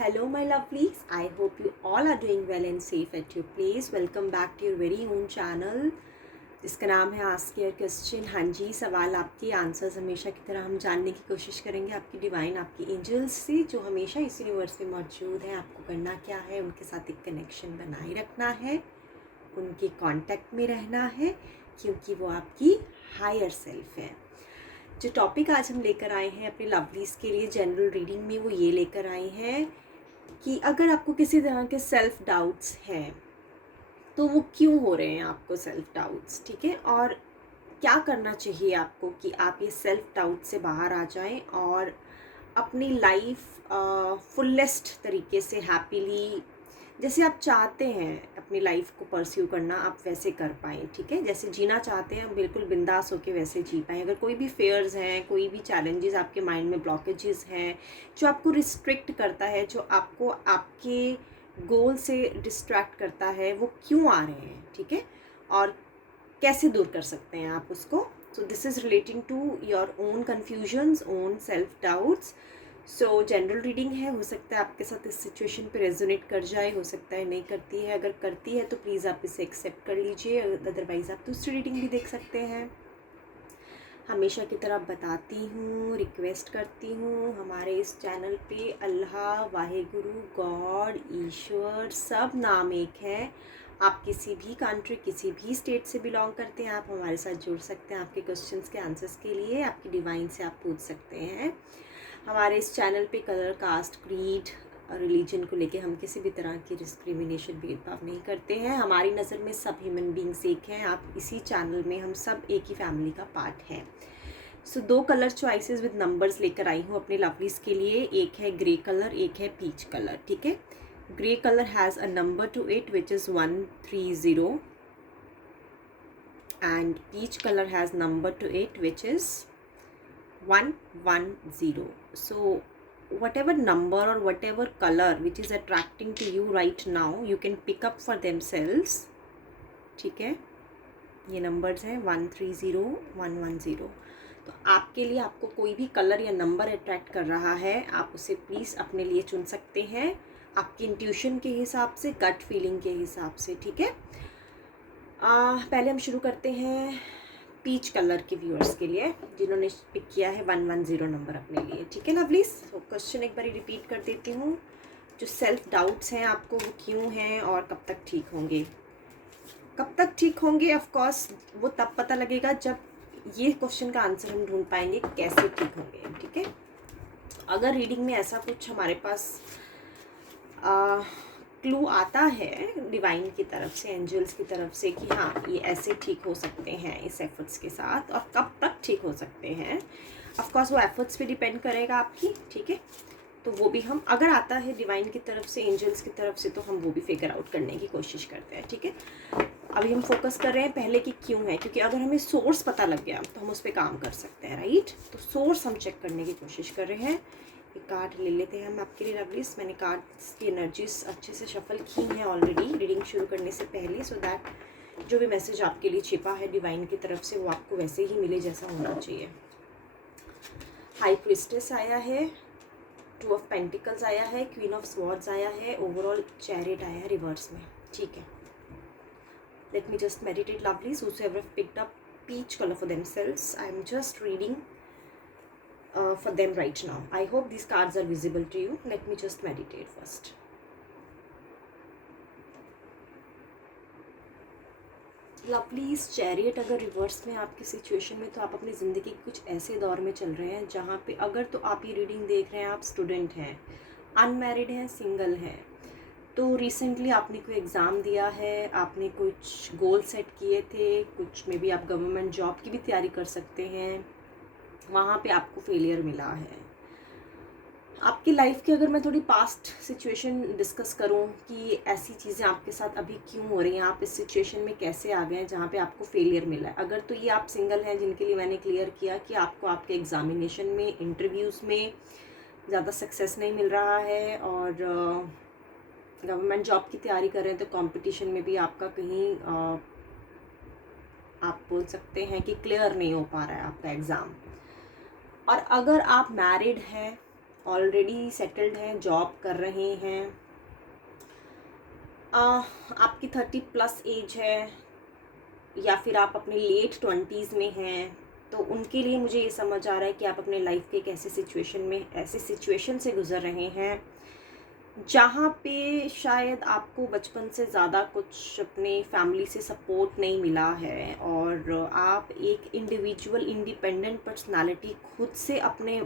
Hello, my lovelies. I hope you all are doing well and safe at your place. Welcome back to your very own channel, जिसका नाम है ask your question. हाँ जी, सवाल आपके answers हमेशा की तरह हम जानने की कोशिश करेंगे आपकी डिवाइन, आपकी एंजल्स से, जो हमेशा इस यूनिवर्स में मौजूद हैं। आपको करना क्या है, उनके साथ एक कनेक्शन बनाए रखना है, उनके कांटेक्ट में रहना है, क्योंकि वो आपकी हायर सेल्फ है। जो टॉपिक आज हम लेकर आए हैं अपने लवलीज़ के लिए जनरल रीडिंग में, वो ये लेकर आए हैं कि अगर आपको किसी तरह के सेल्फ डाउट्स हैं तो वो क्यों हो रहे हैं आपको सेल्फ डाउट्स, ठीक है, और क्या करना चाहिए आपको कि आप ये सेल्फ डाउट से बाहर आ जाएं और अपनी लाइफ फुलेस्ट तरीके से हैप्पीली, जैसे आप चाहते हैं अपनी लाइफ को परस्यू करना, आप वैसे कर पाएँ, ठीक है। जैसे जीना चाहते हैं बिल्कुल बिंदास होके वैसे जी पाएँ। अगर कोई भी फेयर्स हैं, कोई भी चैलेंजेस आपके माइंड में, ब्लॉकेजेस हैं जो आपको रिस्ट्रिक्ट करता है, जो आपको आपके गोल से डिस्ट्रैक्ट करता है, वो क्यों आ रहे हैं, ठीक है, और कैसे दूर कर सकते हैं आप उसको। So this is relating to your own confusions, own self doubts. So general reading है, हो सकता है आपके साथ इस सिचुएशन पे रेजोनेट कर जाए, हो सकता है नहीं करती है। अगर करती है तो प्लीज़ आप इसे एक्सेप्ट कर लीजिए, अदरवाइज़ आप दूसरी रीडिंग भी देख सकते हैं। हमेशा की तरह बताती हूँ, रिक्वेस्ट करती हूँ, हमारे इस चैनल पे अल्लाह, वाहेगुरु, गॉड, ईश्वर सब नाम एक है। आप किसी भी कंट्री, किसी भी स्टेट से बिलोंग करते हैं, आप हमारे साथ जुड़ सकते हैं। आपके क्वेश्चंस के आंसर्स के लिए आपकी डिवाइन से आप पूछ सकते हैं। हमारे इस चैनल पे कलर, कास्ट, क्रीड, रिलीजन को लेके हम किसी भी तरह की डिस्क्रिमिनेशन, भेदभाव नहीं करते हैं। हमारी नज़र में सब ह्यूमन बींग्स एक हैं। आप इसी चैनल में हम सब एक ही फैमिली का पार्ट हैं। सो 2 कलर चॉइसेस विद नंबर्स लेकर आई हूँ अपने लवलीज़ के लिए। एक है ग्रे कलर, एक है पीच कलर, ठीक है। Grey colour has a number two it which is 130 and peach color has number to it which is 110. So whatever number or whatever color which is attracting to you right now, you can pick up for themselves, ठीक है। ये numbers हैं 130, 110। तो आपके लिए आपको कोई भी कलर या नंबर अट्रैक्ट कर रहा है, आप उसे प्लीज़ अपने लिए चुन सकते हैं, आपकी इंट्यूशन के हिसाब से, गट फीलिंग के हिसाब से, ठीक है। पहले हम शुरू करते हैं पीच कलर के व्यूअर्स के लिए, जिन्होंने पिक किया है 110 नंबर अपने लिए, ठीक है लवलीज। तो क्वेश्चन एक बार रिपीट कर देती हूँ। जो सेल्फ डाउट्स हैं आपको, वो क्यों हैं और कब तक ठीक होंगे? कब तक ठीक होंगे, ऑफ कोर्स वो तब पता लगेगा जब ये क्वेश्चन का आंसर हम ढूंढ पाएंगे कैसे ठीक होंगे, ठीक है। अगर रीडिंग में ऐसा कुछ हमारे पास क्लू आता है डिवाइन की तरफ से, एंजल्स की तरफ से, कि हाँ ये ऐसे ठीक हो सकते हैं इस एफर्ट्स के साथ, और कब तक ठीक हो सकते हैं, ऑफ कोर्स वो एफर्ट्स पे डिपेंड करेगा आपकी, ठीक है। तो वो भी हम, अगर आता है डिवाइन की तरफ से, एंजल्स की तरफ से, तो हम वो भी फिगर आउट करने की कोशिश करते हैं, ठीक है। अभी हम फोकस कर रहे हैं पहले कि क्यों है, क्योंकि अगर हमें सोर्स पता लग गया तो हम उस पर काम कर सकते हैं, राइट। तो सोर्स हम चेक करने की कोशिश कर रहे हैं। एक कार्ड ले लेते हैं हम आपके लिए लवलीज। मैंने कार्ड्स की एनर्जीज अच्छे से शफल की हैं ऑलरेडी रीडिंग शुरू करने से पहले, सो दैट जो भी मैसेज आपके लिए छिपा है डिवाइन की तरफ से, वो आपको वैसे ही मिले जैसा होना चाहिए। हाई प्रिस्टेस आया है, 2 ऑफ पेंटिकल्स आया है, क्वीन ऑफ स्वॉर्ड्स आया है, ओवरऑल चैरियट आया है रिवर्स में, ठीक है। Late me just meditate lovelies. whosoever picked up peach color for themselves, I am just reading for them right now. I hope these cards are visible to you. Let me just meditate first. Lovelies, chariot अगर reverse में आपकी situation में, तो आप अपनी ज़िंदगी के कुछ ऐसे दौर में चल रहे हैं जहाँ पे, अगर तो आप ये रीडिंग देख रहे हैं, आप स्टूडेंट हैं, अनमैरिड हैं, सिंगल हैं, तो रिसेंटली आपने कोई एग्ज़ाम दिया है, आपने कुछ गोल सेट किए थे, कुछ में भी आप गवर्नमेंट जॉब की भी तैयारी कर सकते हैं, वहाँ पे आपको फेलियर मिला है। आपकी लाइफ की अगर मैं थोड़ी पास्ट सिचुएशन डिस्कस करूं कि ऐसी चीज़ें आपके साथ अभी क्यों हो रही हैं, आप इस सिचुएशन में कैसे आ गए हैं जहाँ पे आपको फेलियर मिला है, अगर तो ये आप सिंगल हैं जिनके लिए मैंने क्लियर किया कि आपको आपके एग्ज़ामिनेशन में, इंटरव्यूज़ में ज़्यादा सक्सेस नहीं मिल रहा है, और गवर्नमेंट जॉब की तैयारी कर रहे हैं, तो कंपटीशन में भी आपका कहीं आप बोल सकते हैं कि क्लियर नहीं हो पा रहा है आपका एग्ज़ाम। और अगर आप मैरिड हैं ऑलरेडी सेटल्ड हैं, जॉब कर रहे हैं, आपकी 30+ एज है, या फिर आप अपने लेट 20s में हैं, तो उनके लिए मुझे ये समझ आ रहा है कि आप अपने लाइफ के एक ऐसे सिचुएशन से गुज़र रहे हैं जहाँ पे शायद आपको बचपन से ज़्यादा कुछ अपने फैमिली से सपोर्ट नहीं मिला है, और आप एक इंडिपेंडेंट पर्सनालिटी खुद से अपने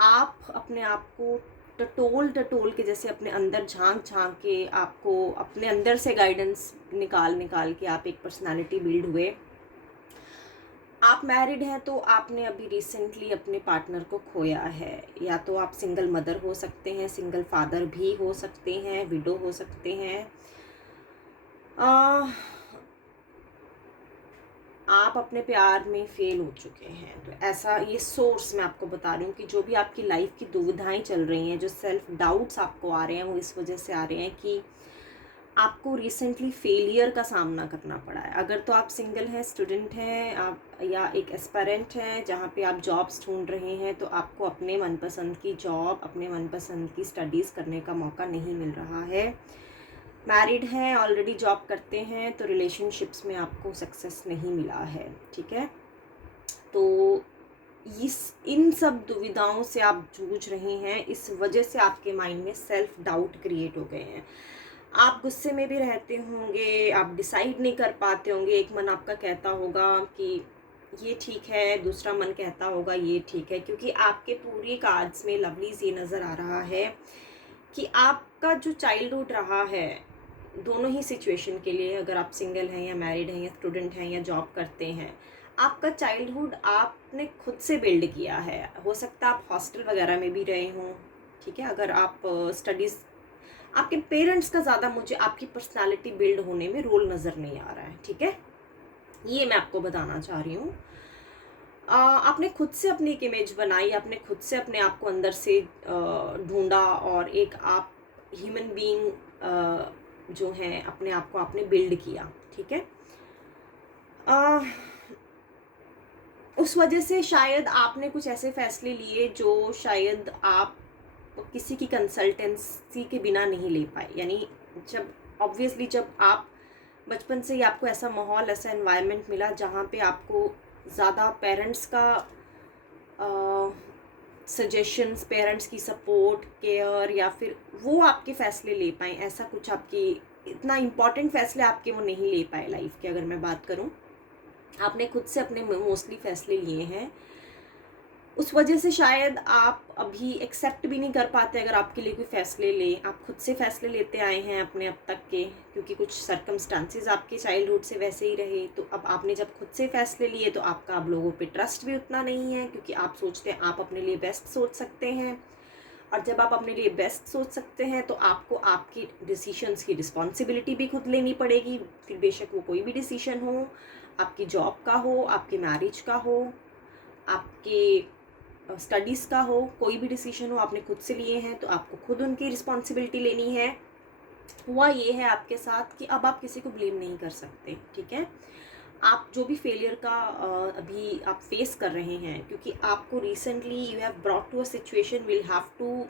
आप को टटोल के, जैसे अपने अंदर झांक के, आपको अपने अंदर से गाइडेंस निकाल के आप एक पर्सनालिटी बिल्ड हुए। आप मैरिड हैं तो आपने अभी रिसेंटली अपने पार्टनर को खोया है, या तो आप सिंगल मदर हो सकते हैं, सिंगल फादर भी हो सकते हैं, विडो हो सकते हैं। आप अपने प्यार में फेल हो चुके हैं। तो ऐसा ये सोर्स मैं आपको बता रही हूँ कि जो भी आपकी लाइफ की दुविधाएं चल रही हैं, जो सेल्फ डाउट्स आपको आ रहे हैं, वो इस वजह से आ रहे हैं कि आपको रिसेंटली फेलियर का सामना करना पड़ा है। अगर तो आप सिंगल हैं, स्टूडेंट हैं आप, या एक एस्पायरेंट हैं जहाँ पे आप जॉब्स ढूंढ रहे हैं, तो आपको अपने मनपसंद की जॉब, अपने मनपसंद की स्टडीज़ करने का मौका नहीं मिल रहा है। मैरिड हैं, ऑलरेडी जॉब करते हैं, तो रिलेशनशिप्स में आपको सक्सेस नहीं मिला है, ठीक है। तो इन सब दुविधाओं से आप जूझ रहे हैं, इस वजह से आपके माइंड में सेल्फ डाउट क्रिएट हो गए हैं। आप गुस्से में भी रहते होंगे, आप डिसाइड नहीं कर पाते होंगे। एक मन आपका कहता होगा कि ये ठीक है, दूसरा मन कहता होगा ये ठीक है, क्योंकि आपके पूरी कार्ड्स में लवलीज ये नज़र आ रहा है कि आपका जो चाइल्डहुड रहा है, दोनों ही सिचुएशन के लिए, अगर आप सिंगल हैं या मैरिड हैं या स्टूडेंट हैं या जॉब करते हैं, आपका चाइल्डहुड आपने खुद से बिल्ड किया है। हो सकता है आप हॉस्टल वगैरह में भी रहे हों, ठीक है। अगर आप स्टडीज़, आपके पेरेंट्स का ज़्यादा मुझे आपकी पर्सनालिटी बिल्ड होने में रोल नज़र नहीं आ रहा है, ठीक है। ये मैं आपको बताना चाह रही हूँ। आपने खुद से अपनी एक इमेज बनाई, आपने खुद से अपने आप को अंदर से ढूंढा, और एक आप ह्यूमन बीइंग जो हैं, अपने आप को आपने बिल्ड किया, ठीक है। उस वजह से शायद आपने कुछ ऐसे फैसले लिए जो शायद आप किसी की कंसल्टेंसी के बिना नहीं ले पाए। यानी जब आप बचपन से ही आपको ऐसा माहौल, ऐसा एनवायरनमेंट मिला जहाँ पे आपको ज़्यादा पेरेंट्स का सजेशंस, पेरेंट्स की सपोर्ट, केयर, या फिर वो आपके फ़ैसले ले पाएँ, ऐसा कुछ आपकी इतना इम्पॉर्टेंट फ़ैसले आपके वो नहीं ले पाए लाइफ के। अगर मैं बात करूँ, आपने खुद से अपने मोस्टली फ़ैसले लिए हैं। उस वजह से शायद आप अभी एक्सेप्ट भी नहीं कर पाते अगर आपके लिए कोई फ़ैसले ले। आप खुद से फ़ैसले लेते आए हैं अपने अब तक के, क्योंकि कुछ सर्कमस्टांसेस आपके चाइल्डहुड से वैसे ही रहे। तो अब आपने जब खुद से फ़ैसले लिए, तो आपका अब लोगों पे ट्रस्ट भी उतना नहीं है, क्योंकि आप सोचते हैं आप अपने लिए बेस्ट सोच सकते हैं। और जब आप अपने लिए बेस्ट सोच सकते हैं, तो आपको आपकी डिसीशंस की रिस्पॉन्सिबिलिटी भी खुद लेनी पड़ेगी, फिर बेशक वो कोई भी डिसीशन हो, आपकी जॉब का हो, आपके मैरिज का हो, आपके स्टडीज़ का हो, कोई भी डिसीजन हो आपने खुद से लिए हैं, तो आपको खुद उनकी रिस्पॉन्सिबिलिटी लेनी है। हुआ ये है आपके साथ कि अब आप किसी को ब्लेम नहीं कर सकते, ठीक है। आप जो भी फेलियर का अभी आप फेस कर रहे हैं, क्योंकि आपको recently you have brought to a situation, will have to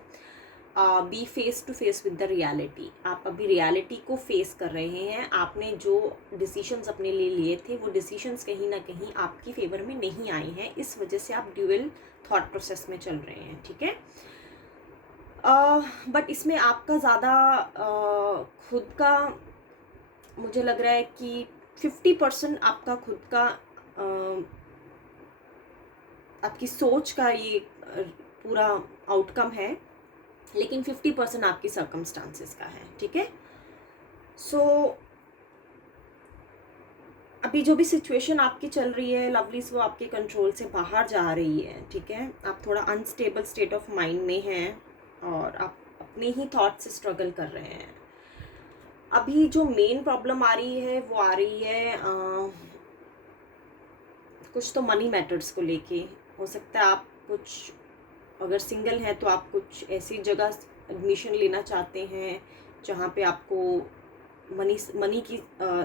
be face to face with the reality. आप अभी रियलिटी को फेस कर रहे हैं। आपने जो डिसीशंस अपने लिए लिए थे, वो डिसीशंस कहीं ना कहीं आपकी फेवर में नहीं आए हैं, इस वजह से आप ड्यूअल थॉट प्रोसेस में चल रहे हैं, ठीक है। बट इसमें आपका ज़्यादा खुद का, मुझे लग रहा है कि 50% आपका खुद का आपकी सोच का ये पूरा आउटकम है, लेकिन 50% आपकी सर्कमस्टांसेस का है, ठीक है। सो अभी जो भी सिचुएशन आपकी चल रही है लवलीज, वो आपके कंट्रोल से बाहर जा रही है, ठीक है। आप थोड़ा अनस्टेबल स्टेट ऑफ माइंड में हैं, और आप अपने ही थॉट से स्ट्रगल कर रहे हैं। अभी जो मेन प्रॉब्लम आ रही है, वो आ रही है कुछ तो मनी मैटर्स को लेके। हो सकता है आप कुछ, अगर सिंगल हैं तो आप कुछ ऐसी जगह एडमिशन लेना चाहते हैं जहाँ पे आपको मनी की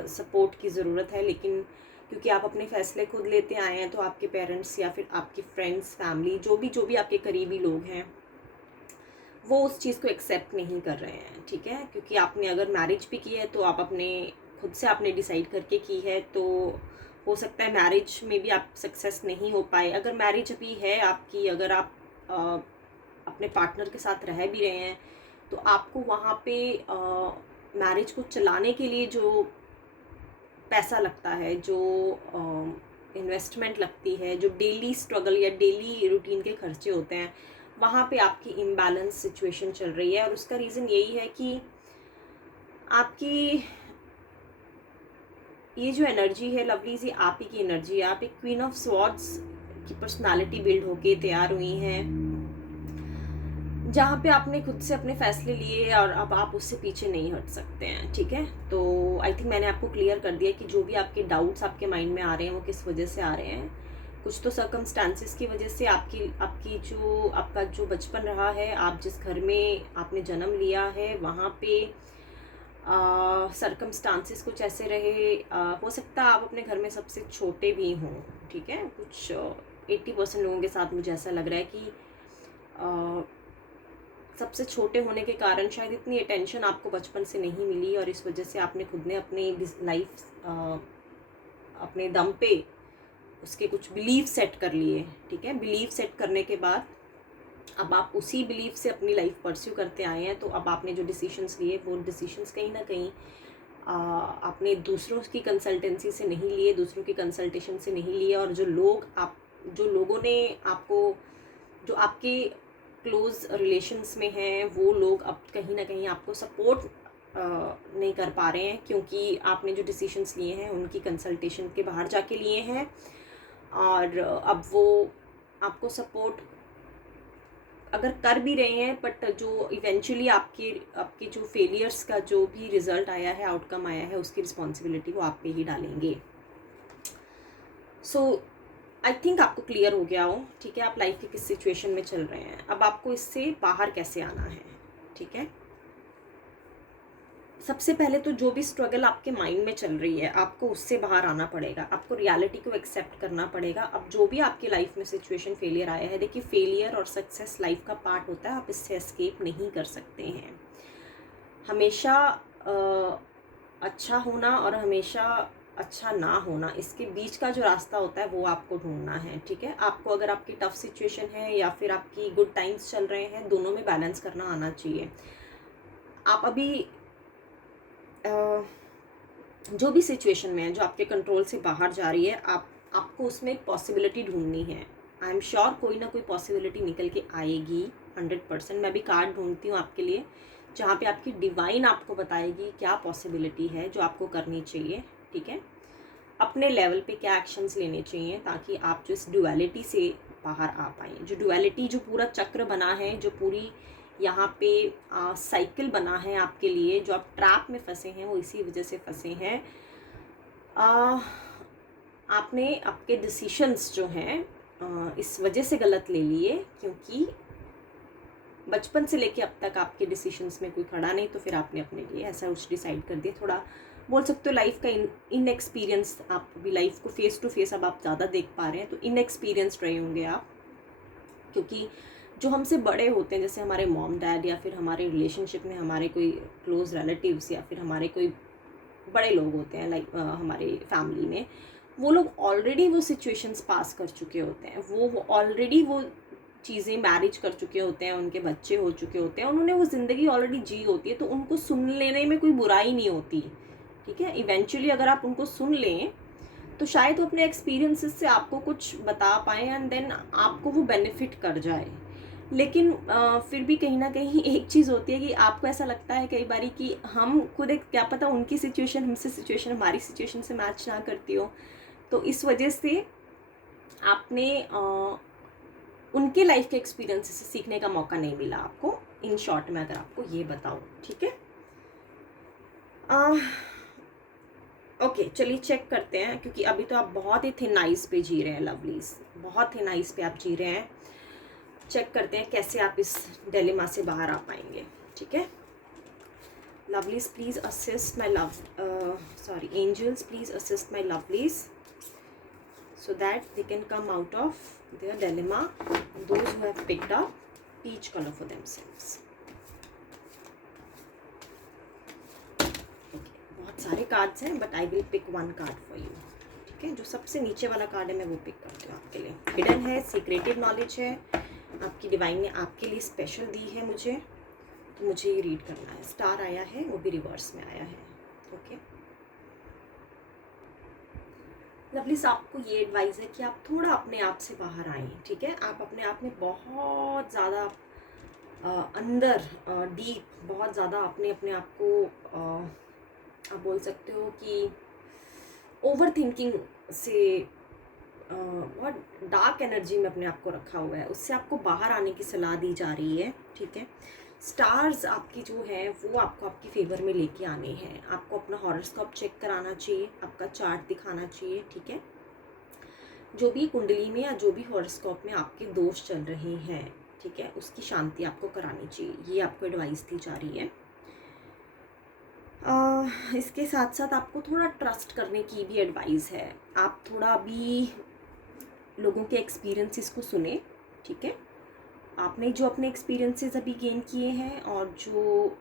सपोर्ट की ज़रूरत है, लेकिन क्योंकि आप अपने फ़ैसले खुद लेते आए हैं, तो आपके पेरेंट्स या फिर आपकी फ्रेंड्स, फैमिली, जो भी आपके करीबी लोग हैं, वो उस चीज़ को एक्सेप्ट नहीं कर रहे हैं, ठीक है। क्योंकि आपने अगर मैरिज भी की है तो आप अपने खुद से आपने डिसाइड करके की है, तो हो सकता है मैरिज में भी आप सक्सेस नहीं हो पाए। अगर मैरिज अभी है आपकी, अगर आप अपने पार्टनर के साथ रह भी रहे हैं, तो आपको वहाँ पे मैरिज को चलाने के लिए जो पैसा लगता है, जो इन्वेस्टमेंट लगती है, जो डेली स्ट्रगल या डेली रूटीन के खर्चे होते हैं, वहाँ पे आपकी इम्बैलेंस सिचुएशन चल रही है। और उसका रीज़न यही है कि आपकी ये जो एनर्जी है लवलीज, ये आप ही की एनर्जी है। आप एक क्वीन ऑफ स्वॉर्ड्स की पर्सनालिटी बिल्ड होके तैयार हुई हैं, जहाँ पे आपने खुद से अपने फैसले लिए और अब आप उससे पीछे नहीं हट सकते हैं, ठीक है। तो आई थिंक मैंने आपको क्लियर कर दिया कि जो भी आपके डाउट्स आपके माइंड में आ रहे हैं वो किस वजह से आ रहे हैं। कुछ तो सर्कमस्टांसिस की वजह से, आपका जो बचपन रहा है, आप जिस घर में आपने जन्म लिया है वहाँ पे सर्कमस्टांसिस कुछ ऐसे रहे। हो सकता है आप अपने घर में सबसे छोटे भी हों, ठीक है। कुछ 80% लोगों के साथ मुझे ऐसा लग रहा है कि सबसे छोटे होने के कारण शायद इतनी अटेंशन आपको बचपन से नहीं मिली, और इस वजह से आपने खुद ने अपनी लाइफ अपने दम पे उसके कुछ बिलीव सेट कर लिए, ठीक है। बिलीव सेट करने के बाद अब आप उसी बिलीव से अपनी लाइफ परस्यू करते आए हैं। तो अब आपने जो डिसीशंस लिए, वो डिसीशंस कहीं ना कहीं आपने दूसरों की कंसल्टेंसी से नहीं लिए, दूसरों की कंसल्टेशन से नहीं लिए। और जो लोगों ने आपको, जो आपके क्लोज रिलेशंस में हैं, वो लोग अब कहीं ना कहीं आपको सपोर्ट नहीं कर पा रहे हैं, क्योंकि आपने जो डिसीशंस लिए हैं उनकी कंसल्टेशन के बाहर जाके लिए हैं। और अब वो आपको सपोर्ट अगर कर भी रहे हैं, बट जो इवेंचुअली आपके जो फेलियर्स का जो भी रिजल्ट आया है, आउटकम आया है, उसकी रिस्पॉन्सिबिलिटी वो आप पे ही डालेंगे। सो आई थिंक आपको क्लियर हो गया हो, ठीक है, आप लाइफ की किस सिचुएशन में चल रहे हैं। अब आपको इससे बाहर कैसे आना है, ठीक है। सबसे पहले तो जो भी स्ट्रगल आपके माइंड में चल रही है, आपको उससे बाहर आना पड़ेगा, आपको रियलिटी को एक्सेप्ट करना पड़ेगा। अब जो भी आपकी लाइफ में सिचुएशन फेलियर आया है, देखिए फेलियर और सक्सेस लाइफ का पार्ट होता है, आप इससे एस्केप नहीं कर सकते हैं। हमेशा अच्छा होना और हमेशा अच्छा ना होना, इसके बीच का जो रास्ता होता है वो आपको ढूंढना है, ठीक है। आपको अगर आपकी टफ सिचुएशन है या फिर आपकी गुड टाइम्स चल रहे हैं, दोनों में बैलेंस करना आना चाहिए। आप अभी जो भी सिचुएशन में है, जो आपके कंट्रोल से बाहर जा रही है, आपको उसमें एक पॉसिबिलिटी ढूंढनी है। आई एम श्योर कोई ना कोई पॉसिबिलिटी निकल के आएगी 100%। मैं भी कार्ड ढूंढती हूँ आपके लिए, जहाँ पे आपकी डिवाइन आपको बताएगी क्या पॉसिबिलिटी है जो आपको करनी चाहिए, ठीक है। अपने लेवल पे क्या एक्शंस लेने चाहिए ताकि आप जो इस ड्युअलिटी से बाहर आ पाएँ। जो ड्युअलिटी, जो पूरा चक्र बना है, जो पूरी यहाँ पे साइकिल बना है आपके लिए, जो आप ट्रैप में फंसे हैं, वो इसी वजह से फंसे हैं। आपने आपके डिसीशंस जो हैं इस वजह से गलत ले लिए, क्योंकि बचपन से लेके अब तक आपके डिसीशंस में कोई खड़ा नहीं, तो फिर आपने अपने लिए ऐसा कुछ डिसाइड कर दिया। थोड़ा बोल सकते हो लाइफ का इनएक्सपीरियंस, आप भी लाइफ को फेस टू फेस अब आप ज़्यादा देख पा रहे हैं, तो इनएक्सपीरियंस्ड रहे होंगे आप। क्योंकि जो हमसे बड़े होते हैं, जैसे हमारे मॉम डैड, या फिर हमारे रिलेशनशिप में हमारे कोई क्लोज रिलेटिव्स, या फिर हमारे कोई बड़े लोग होते हैं लाइक हमारे फैमिली में, वो लोग ऑलरेडी वो सिचुएशंस पास कर चुके होते हैं, वो ऑलरेडी वो चीज़ें मैरिज कर चुके होते हैं, उनके बच्चे हो चुके होते हैं, उन्होंने वो ज़िंदगी ऑलरेडी जी होती है, तो उनको सुन लेने में कोई बुराई नहीं होती, ठीक है। इवेंचुअली अगर आप उनको सुन लें तो शायद वो अपने एक्सपीरियंसेस से आपको कुछ बता पाएँ, एंड देन आपको वो बेनिफिट कर जाए। लेकिन फिर भी कहीं ना कहीं एक चीज़ होती है कि आपको ऐसा लगता है कई बारी कि हम खुद एक, क्या पता उनकी सिचुएशन हमसे सिचुएशन हमारी सिचुएशन से मैच ना करती हो, तो इस वजह से आपने उनके लाइफ के एक्सपीरियंस से सीखने का मौका नहीं मिला आपको। इन शॉर्ट में अगर आपको ये बताऊँ, ठीक है। ओके, चलिए चेक करते हैं, क्योंकि अभी तो आप बहुत ही थिन आइस पे जी रहे हैं लवलीज, बहुत थिन आइस पे आप जी रहे हैं। चेक करते हैं कैसे आप इस डिलेमा से बाहर आ पाएंगे, ठीक है। Lovelies please assist my angels please assist my lovelies so that they can come out of their dilemma. Those who have picked up each color for themselves. सारे कार्ड्स हैं, but I will pick one card for you. ठीक है, जो सबसे नीचे वाला card है मैं वो पिक करती हूँ आपके लिए। हिडन है, सीक्रेटिव नॉलेज है, आपकी डिवाइन ने आपके लिए स्पेशल दी है मुझे, तो मुझे ये रीड करना है। स्टार आया है, वो भी रिवर्स में आया है। ओके लवलीज, आपको ये एडवाइस है कि आप थोड़ा अपने आप से बाहर आएँ। ठीक है, आप अपने आप में बहुत ज़्यादा अंदर डीप, बहुत ज़्यादा अपने आप को आप बोल सकते हो कि ओवर थिंकिंग से बहुत डार्क एनर्जी में अपने आप को रखा हुआ है, उससे आपको बाहर आने की सलाह दी जा रही है। ठीक है, स्टार्स आपकी जो है वो आपको आपकी फेवर में लेके आने हैं। आपको अपना हॉरोस्कोप चेक कराना चाहिए, आपका चार्ट दिखाना चाहिए। ठीक है, जो भी कुंडली में या जो भी हॉरोस्कोप में आपके दोष चल रहे हैं, ठीक है, उसकी शांति आपको करानी चाहिए। ये आपको एडवाइस दी जा रही है। इसके साथ साथ आपको थोड़ा ट्रस्ट करने की भी एडवाइस है। आप थोड़ा अभी लोगों के एक्सपीरियंसेस को सुने। ठीक है, आपने जो अपने एक्सपीरियंसेस अभी गेन किए हैं और जो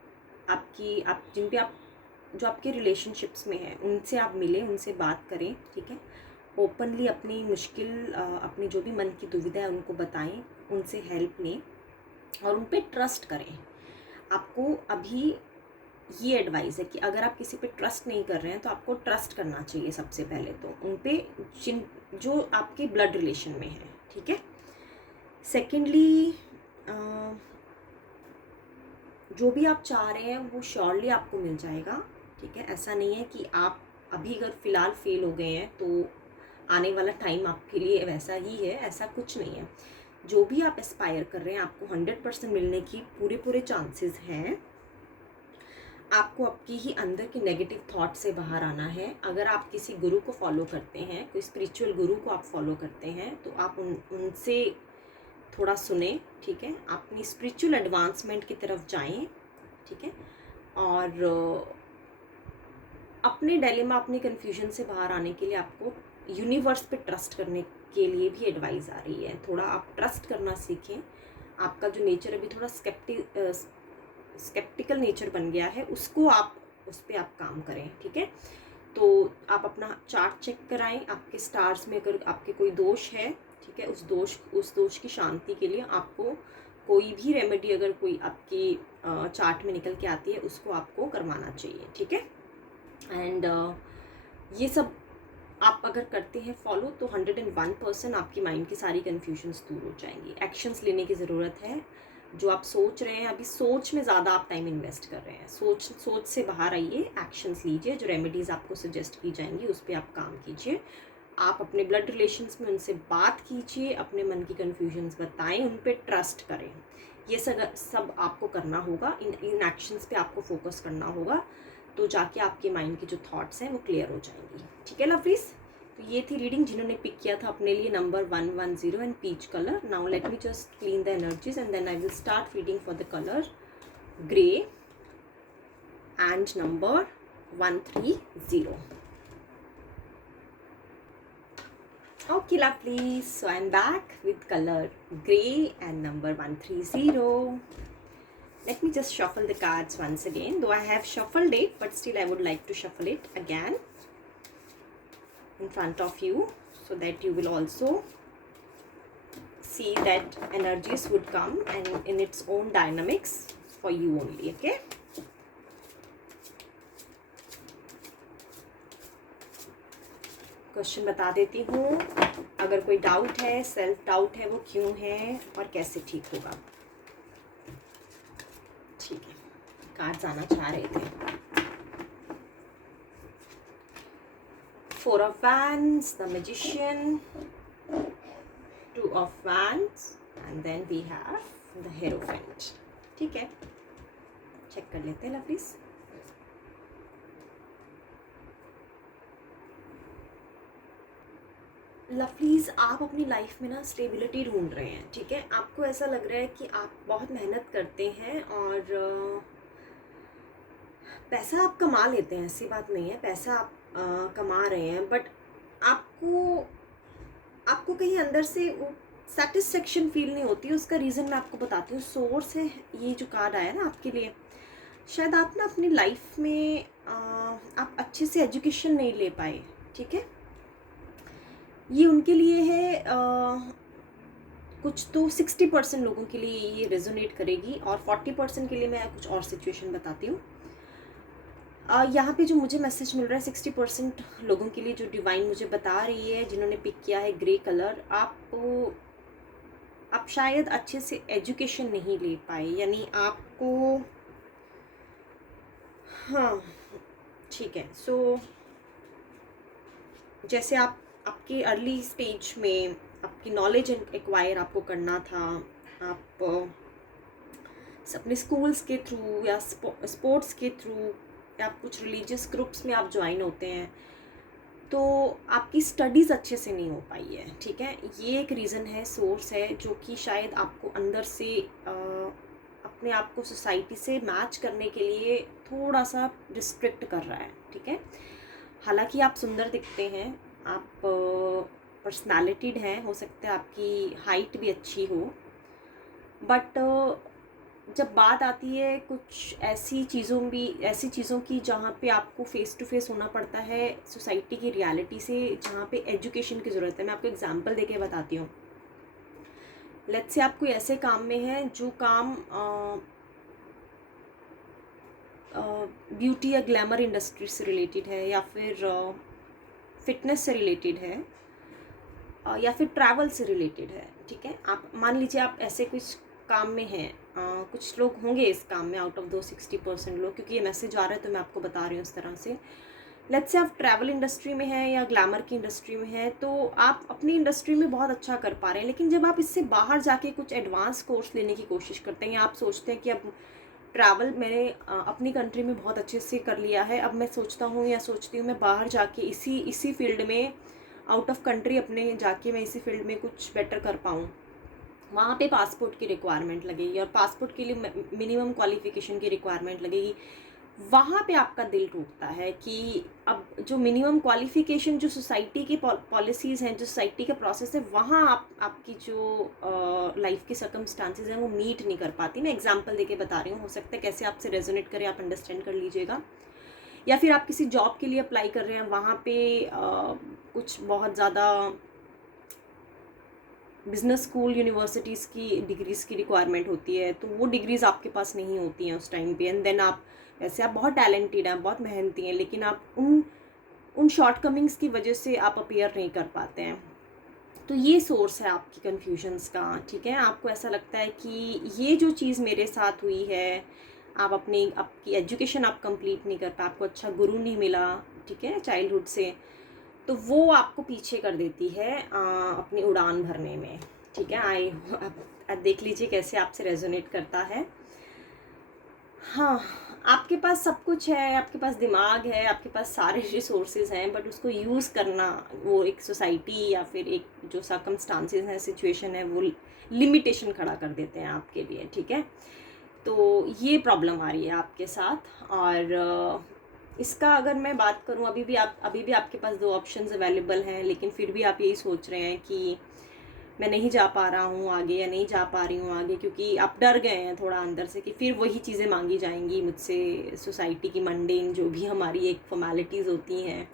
आप जिन पे आप जो आपके रिलेशनशिप्स में हैं उनसे आप मिलें, उनसे बात करें। ठीक है, ओपनली अपनी मुश्किल अपनी जो भी मन की दुविधा है उनको बताएं, उनसे हेल्प लें और उन पे ट्रस्ट करें। आपको अभी ये एडवाइस है कि अगर आप किसी पे ट्रस्ट नहीं कर रहे हैं तो आपको ट्रस्ट करना चाहिए सबसे पहले तो उन पे जो आपके ब्लड रिलेशन में है। ठीक है, सेकेंडली जो भी आप चाह रहे हैं वो श्योरली आपको मिल जाएगा। ठीक है, ऐसा नहीं है कि आप अभी अगर फ़िलहाल फेल हो गए हैं तो आने वाला टाइम आपके लिए वैसा ही है, ऐसा कुछ नहीं है। जो भी आप एस्पायर कर रहे हैं आपको 100% मिलने की पूरे चांसेस हैं। आपको आपकी ही अंदर की नेगेटिव थॉट से बाहर आना है। अगर आप किसी गुरु को फॉलो करते हैं, कोई स्पिरिचुअल गुरु को आप फॉलो करते हैं, तो आप उनसे थोड़ा सुने। ठीक है, अपनी स्पिरिचुअल एडवांसमेंट की तरफ जाएं। ठीक है, और अपने डायलेमा, अपनी कन्फ्यूजन से बाहर आने के लिए आपको यूनिवर्स पे ट्रस्ट करने के लिए भी एडवाइस आ रही है। थोड़ा आप ट्रस्ट करना सीखें। आपका जो नेचर अभी थोड़ा स्केप्टिकल नेचर बन गया है, उसको आप उस पर आप काम करें। ठीक है, तो आप अपना चार्ट चेक कराएं, आपके स्टार्स में अगर आपके कोई दोष है, ठीक है, उस दोष की शांति के लिए आपको कोई भी रेमेडी अगर कोई आपकी चार्ट में निकल के आती है उसको आपको करवाना चाहिए। ठीक है, एंड ये सब आप अगर करते हैं फॉलो तो 101% आपकी माइंड की सारी कन्फ्यूजन्स दूर हो जाएंगी। एक्शंस लेने की ज़रूरत है। जो आप सोच रहे हैं, अभी सोच में ज़्यादा आप टाइम इन्वेस्ट कर रहे हैं, सोच से बाहर आइए, एक्शंस लीजिए। जो रेमेडीज़ आपको सजेस्ट की जाएंगी उस पर आप काम कीजिए। आप अपने ब्लड रिलेशंस में उनसे बात कीजिए, अपने मन की कन्फ्यूजन्स बताएं, उन पर ट्रस्ट करें। ये सब आपको करना होगा। इन एक्शंस पे आपको फोकस करना होगा, तो जाके आपके माइंड की जो थॉट्स हैं वो क्लियर हो जाएंगी। ठीक है लवलीज, तो ये थी रीडिंग जिन्होंने पिक किया था अपने लिए number 110 and peach colour. Now let me just clean the energies and then I will start reading for the colour grey and number 130. Okay lovelies, so I'm back with color grey and number 130. Let me just shuffle the cards once again, though I have shuffled it, but still I would like to shuffle it again in front of you so that you will also see that energies would come and in its own dynamics for you only. Okay, question बता देती हूँ। अगर कोई doubt है, self doubt है, वो क्यों है और कैसे ठीक होगा। ठीक है, कार्ड्स आना चाह रहे थे। 4 of Wands, the Magician, 2 of Wands and then we have the Hierophant. ठीक है, चेक कर लेते हैं लवलीज। लवलीज, आप अपनी लाइफ में ना स्टेबिलिटी ढूंढ रहे हैं। ठीक है, आपको ऐसा लग रहा है कि आप बहुत मेहनत करते हैं और पैसा आप कमा लेते हैं, ऐसी बात नहीं है, पैसा आप कमा रहे हैं, बट आपको कहीं अंदर से वो सेटिस्फेक्शन फील नहीं होती। उसका रीज़न मैं आपको बताती हूँ। सोर्स है ये जो कार्ड आया ना आपके लिए, शायद आप ना अपनी लाइफ में आप अच्छे से एजुकेशन नहीं ले पाए, ठीक है। ये उनके लिए है, कुछ तो 60% लोगों के लिए ये रेजोनेट करेगी, और 40% के लिए मैं कुछ और सिचुएशन बताती हूँ। यहाँ पे जो मुझे मैसेज मिल रहा है 60% लोगों के लिए, जो डिवाइन मुझे बता रही है, जिन्होंने पिक किया है ग्रे कलर, आप शायद अच्छे से एजुकेशन नहीं ले पाए, यानी आपको, हाँ ठीक है। सो जैसे आपके अर्ली स्टेज में आपकी नॉलेज एक्वायर आपको करना था, आप अपने स्कूल्स के थ्रू या स्पोर्ट्स के थ्रू, या आप कुछ रिलीजियस ग्रुप्स में आप ज्वाइन होते हैं, तो आपकी स्टडीज़ अच्छे से नहीं हो पाई है, ठीक है। ये एक रीज़न है, सोर्स है, जो कि शायद आपको अंदर से अपने आप को सोसाइटी से मैच करने के लिए थोड़ा सा रिस्ट्रिक्ट कर रहा है, ठीक है। हालांकि आप सुंदर दिखते हैं, आप पर्सनालिटीड हैं, हो सकता है आपकी हाइट भी अच्छी हो, बट जब बात आती है कुछ ऐसी चीज़ों की जहाँ पे आपको फेस टू फेस होना पड़ता है सोसाइटी की रियलिटी से, जहाँ पे एजुकेशन की ज़रूरत है। मैं आपको एग्जांपल देके बताती हूँ। लेट्स से आप कोई ऐसे काम में है जो काम ब्यूटी या ग्लैमर इंडस्ट्री से रिलेटेड है, या फिर फिटनेस से रिलेटेड है, या फिर ट्रैवल से रिलेटेड है, ठीक है। आप मान लीजिए आप ऐसे कुछ काम में हैं, कुछ लोग होंगे इस काम में आउट ऑफ दो 60% लोग, क्योंकि ये मैसेज आ रहा है तो मैं आपको बता रही हूँ इस तरह से। लेट्स से आप ट्रैवल इंडस्ट्री में हैं या ग्लैमर की इंडस्ट्री में हैं, तो आप अपनी इंडस्ट्री में बहुत अच्छा कर पा रहे हैं, लेकिन जब आप इससे बाहर जाके कुछ एडवांस कोर्स लेने की कोशिश करते हैं, या आप सोचते हैं कि अब ट्रैवल मैंने अपनी कंट्री में बहुत अच्छे से कर लिया है, अब मैं सोचता हूँ या सोचती हूँ मैं बाहर जाके इसी फील्ड में, आउट ऑफ कंट्री अपने जाके मैं इसी फील्ड में कुछ बेटर कर पाऊँ, वहाँ पे पासपोर्ट की रिक्वायरमेंट लगेगी, और पासपोर्ट के लिए मिनिमम क्वालिफिकेशन की रिक्वायरमेंट लगेगी। वहाँ पे आपका दिल टूटता है कि अब जो मिनिमम क्वालिफिकेशन, जो सोसाइटी की पॉलिसीज़ हैं, जो सोसाइटी का प्रोसेस है, वहाँ आपकी जो लाइफ की सर्कमस्टांसेस हैं वो मीट नहीं कर पाती। मैं एग्जांपल देके बता रही हूँ, हो सकता है कैसे आपसे रेजोनेट करे, आप अंडरस्टैंड कर लीजिएगा। या फिर आप किसी जॉब के लिए अप्लाई कर रहे हैं, वहाँ पे कुछ बहुत ज़्यादा बिज़नेस स्कूल यूनिवर्सिटीज़ की डिग्रीज़ की रिक्वायरमेंट होती है, तो वो डिग्रीज़ आपके पास नहीं होती हैं उस टाइम पे, एंड देन आप वैसे आप बहुत टैलेंटेड हैं, बहुत मेहनती हैं, लेकिन आप उन शॉर्टकमिंग्स की वजह से आप अपीयर नहीं कर पाते हैं। तो ये सोर्स है आपकी कन्फ्यूजन्स का, ठीक है। आपको ऐसा लगता है कि ये जो चीज़ मेरे साथ हुई है, आप आपकी एजुकेशन आप कंप्लीट नहीं कर पाए, आपको अच्छा गुरु नहीं मिला, ठीक है, चाइल्डहुड से, तो वो आपको पीछे कर देती है अपनी उड़ान भरने में, ठीक है। अब देख लीजिए कैसे आपसे रेजोनेट करता है। हाँ, आपके पास सब कुछ है, आपके पास दिमाग है, आपके पास सारे रिसोर्सेज हैं, बट उसको यूज़ करना, वो एक सोसाइटी या फिर एक जो सर्कमस्टांसेस हैं, सिचुएशन है, वो लिमिटेशन खड़ा कर देते हैं आपके लिए, ठीक है। तो ये प्रॉब्लम आ रही है आपके साथ, और इसका अगर मैं बात करूं, अभी भी आपके पास दो ऑप्शंस अवेलेबल हैं, लेकिन फिर भी आप यही सोच रहे हैं कि मैं नहीं जा पा रहा हूँ आगे, या नहीं जा पा रही हूँ आगे, क्योंकि आप डर गए हैं थोड़ा अंदर से कि फिर वही चीज़ें मांगी जाएंगी मुझसे, सोसाइटी की मंडेन जो भी हमारी एक फॉर्मेलिटीज़ होती हैं,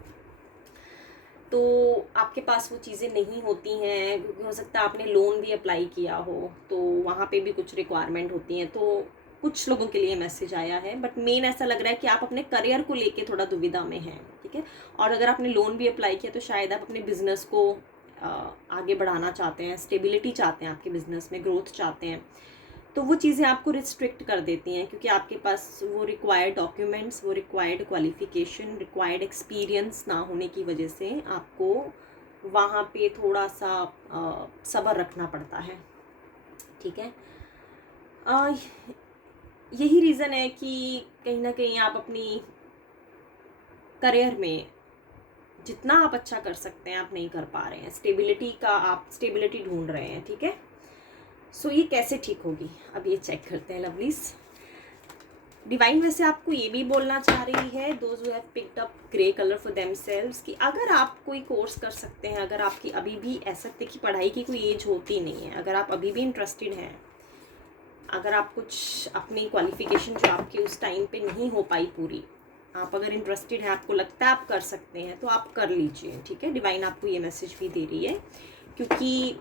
तो आपके पास वो चीज़ें नहीं होती हैं, क्योंकि हो सकता है आपने लोन भी अप्लाई किया हो, तो वहाँ पे भी कुछ रिक्वायरमेंट होती हैं। तो कुछ लोगों के लिए मैसेज आया है, बट मेन ऐसा लग रहा है कि आप अपने करियर को लेके थोड़ा दुविधा में हैं, ठीक है। और अगर आपने लोन भी अप्लाई किया, तो शायद आप अपने बिजनेस को आगे बढ़ाना चाहते हैं, स्टेबिलिटी चाहते हैं, आपके बिजनेस में ग्रोथ चाहते हैं, तो वो चीज़ें आपको रिस्ट्रिक्ट कर देती हैं, क्योंकि आपके पास वो रिक्वायर्ड डॉक्यूमेंट्स, वो रिक्वायर्ड क्वालिफिकेशन, रिक्वायर्ड एक्सपीरियंस ना होने की वजह से आपको वहाँ पे थोड़ा सा सब्र रखना पड़ता है, ठीक है। अ, यही रीज़न है कि कहीं ना कहीं आप अपनी करियर में जितना आप अच्छा कर सकते हैं आप नहीं कर पा रहे हैं, आप स्टेबिलिटी ढूंढ रहे हैं, ठीक है। सो ये कैसे ठीक होगी, अब ये चेक करते हैं लवलीज। डिवाइन वैसे आपको ये भी बोलना चाह रही है, those who have picked up grey colour for themselves, कि अगर आप कोई कोर्स कर सकते हैं, अगर आपकी अभी भी ऐसा देखिए पढ़ाई की कोई एज होती नहीं है, अगर आप अभी भी इंटरेस्टेड हैं, अगर आप कुछ अपनी क्वालिफिकेशन जो आपकी उस टाइम पे नहीं हो पाई पूरी, आप अगर इंटरेस्टेड हैं, आपको लगता है आप कर सकते हैं, तो आप कर लीजिए, ठीक है। डिवाइन आपको ये मैसेज भी दे रही है, क्योंकि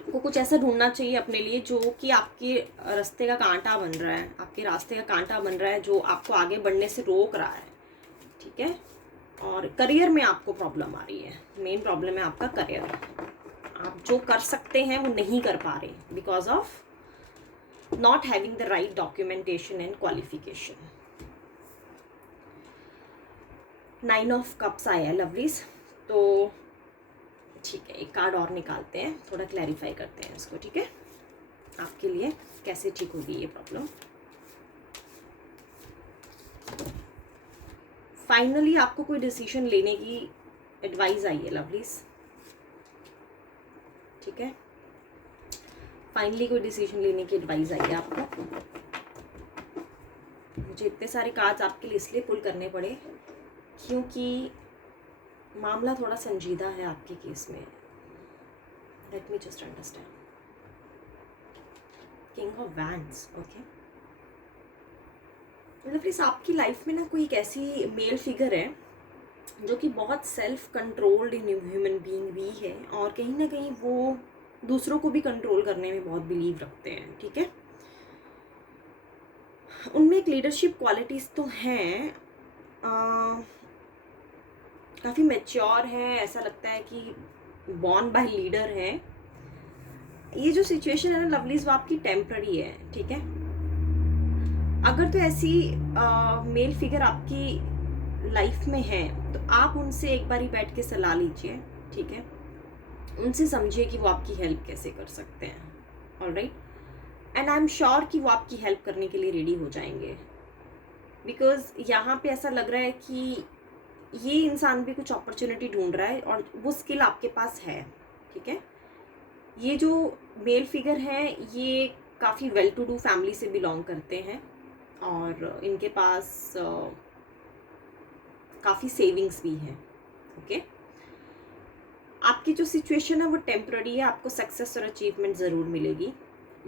आपको कुछ ऐसा ढूंढना चाहिए अपने लिए जो कि आपके रास्ते का कांटा बन रहा है, आपके रास्ते का कांटा बन रहा है, जो आपको आगे बढ़ने से रोक रहा है, ठीक है। और करियर में आपको प्रॉब्लम आ रही है, मेन प्रॉब्लम है आपका करियर। आप जो कर सकते हैं वो नहीं कर पा रहे because of not having the right documentation and qualification. 9 of cups आया है लवलीज, तो ठीक है, एक कार्ड और निकालते हैं, थोड़ा क्लैरिफाई करते हैं इसको, ठीक है। आपके लिए कैसे ठीक होगी ये प्रॉब्लम। फाइनली आपको कोई डिसीजन लेने की एडवाइस आई है लवलीज, ठीक है। फाइनली कोई डिसीजन लेने की एडवाइस आई है आपको। मुझे इतने सारे कार्ड्स आपके लिए इसलिए पुल करने पड़े क्योंकि मामला थोड़ा संजीदा है आपके केस में। Late me just understand. King of wands, okay. मतलब प्लीज आपकी लाइफ में ना कोई एक ऐसी मेल फिगर है जो कि बहुत self controlled in human being भी है, और कहीं ना कहीं वो दूसरों को भी कंट्रोल करने में बहुत बिलीव रखते हैं, ठीक है। उनमें एक लीडरशिप क्वालिटीज़ तो हैं, काफ़ी मैच्योर है, ऐसा लगता है कि बॉर्न बाय लीडर है। ये जो सिचुएशन है ना लवलीज, वो आपकी टेम्पररी है, ठीक है। अगर तो ऐसी मेल फिगर आपकी लाइफ में है तो आप उनसे एक बारी बैठ के सलाह लीजिए, ठीक है। उनसे समझिए कि वो आपकी हेल्प कैसे कर सकते हैं, alright. And I am sure कि वो आपकी हेल्प करने के लिए रेडी हो जाएंगे, बिकॉज यहाँ पे ऐसा लग रहा है कि ये इंसान भी कुछ अपॉर्चुनिटी ढूंढ रहा है और वो स्किल आपके पास है, ठीक है। ये जो मेल फिगर हैं ये काफ़ी वेल टू डू फैमिली से बिलोंग करते हैं और इनके पास काफ़ी सेविंग्स भी हैं, ओके। आपकी जो सिचुएशन है वो टेम्प्ररी है, आपको सक्सेस और अचीवमेंट ज़रूर मिलेगी,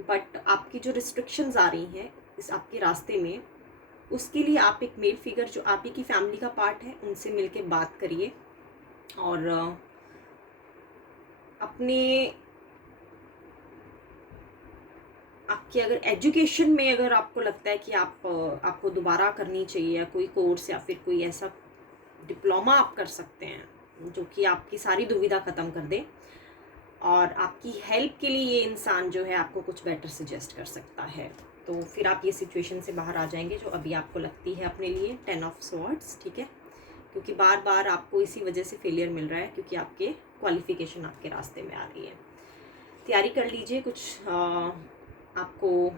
बट आपकी जो रिस्ट्रिक्शंस आ रही हैं इस आपके रास्ते में, उसके लिए आप एक मेल फिगर जो आप ही की फैमिली का पार्ट है उनसे मिलके बात करिए। और अपने आपकी अगर एजुकेशन में अगर आपको लगता है कि आपको दोबारा करनी चाहिए, या कोई कोर्स या फिर कोई ऐसा डिप्लोमा आप कर सकते हैं जो कि आपकी सारी दुविधा ख़त्म कर दे, और आपकी हेल्प के लिए ये इंसान जो है आपको कुछ बेटर सजेस्ट कर सकता है, तो फिर आप ये सिचुएशन से बाहर आ जाएंगे जो अभी आपको लगती है अपने लिए। 10 ऑफ स्वॉर्ड्स, ठीक है। क्योंकि बार बार आपको इसी वजह से फेलियर मिल रहा है, क्योंकि आपके क्वालिफिकेशन आपके रास्ते में आ रही है। तैयारी कर लीजिए, कुछ आपको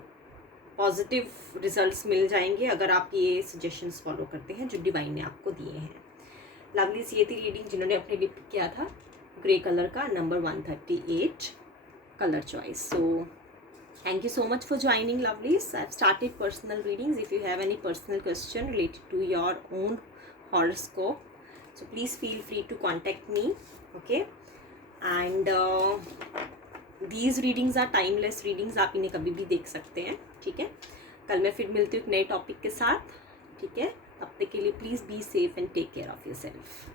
पॉजिटिव रिजल्ट्स मिल जाएंगे अगर आप ये सजेशंस फॉलो करते हैं जो डिवाइन ने आपको दिए हैं। लवलीज, ये थी रीडिंग जिन्होंने अपने लिए पिक किया था ग्रे कलर का, number 138 colour choice. So thank you so much for joining lovelies. I've started personal readings. If you have any personal question related to your own horoscope, so please feel free to contact me, okay. And these readings are timeless readings, आप इन्हें कभी भी देख सकते हैं, ठीक है। कल मैं फिर मिलती हूँ एक नए टॉपिक के साथ, ठीक है। तब तक के लिए please be safe and take care of your self.